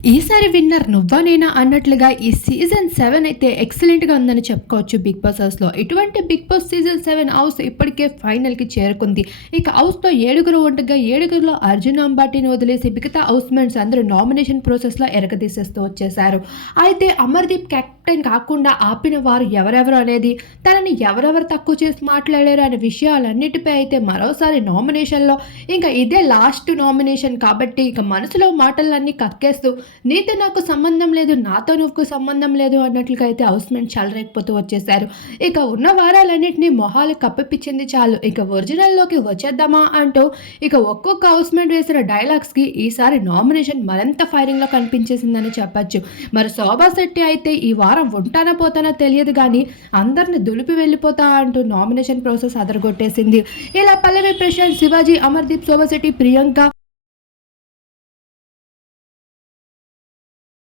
ఈసారి విన్నర్ నువ్వా నేనా అన్నట్లుగా ఈ సీజన్ సెవెన్ అయితే ఎక్సలెంట్గా ఉందని చెప్పుకోవచ్చు బిగ్ బాస్ హౌస్లో ఇటువంటి Bigg Boss season seven house ఇప్పటికే ఫైనల్కి చేరుకుంది. ఇక హౌస్తో ఏడుగురు ఉండగా ఏడుగురులో అర్జున్ అంబాటిని వదిలేసి మిగతా హౌస్ మెంట్స్ అందరూ నామినేషన్ ప్రాసెస్లో ఎరగదీసేస్తూ వచ్చేసారు అయితే అమర్దీప్ కెప్టెన్ కాకుండా ఆపిన వారు ఎవరెవరు అనేది తనని ఎవరెవరు తక్కువ చేసి మాట్లాడారు అనే విషయాలన్నిటిపై అయితే మరోసారి నామినేషన్లో ఇంకా ఇదే లాస్ట్ నామినేషన్ కాబట్టి ఇక మనసులో మాటలన్నీ కక్కేస్తూ నీతో నాకు సంబంధం లేదు నాతో నువ్వుకు సంబంధం లేదు అన్నట్లుగా అయితే హౌస్మెంట్ చలరేకపోతూ వచ్చేసారు ఇక ఉన్న వారాలన్నింటినీ మొహాలు కప్పిపించింది చాలు. ఇక ఒరిజినల్లోకి వచ్చేద్దామా అంటూ ఇక ఒక్కొక్క హౌస్మెంట్ వేసిన డైలాగ్స్కి ఈసారి నామినేషన్ మరింత ఫైరింగ్లో కనిపించేసిందని చెప్పచ్చు. మరి శోభా శెట్టి అయితే ఈ వారం ఉంటానా పోతానా తెలియదు కానీ అందరిని దులిపి వెళ్ళిపోతా అంటూ నామినేషన్ ప్రాసెస్ అదరగొట్టేసింది. ఇలా పల్లవి ప్రశాంత్ శివాజీ అమర్దీప్ శోభా ప్రియాంక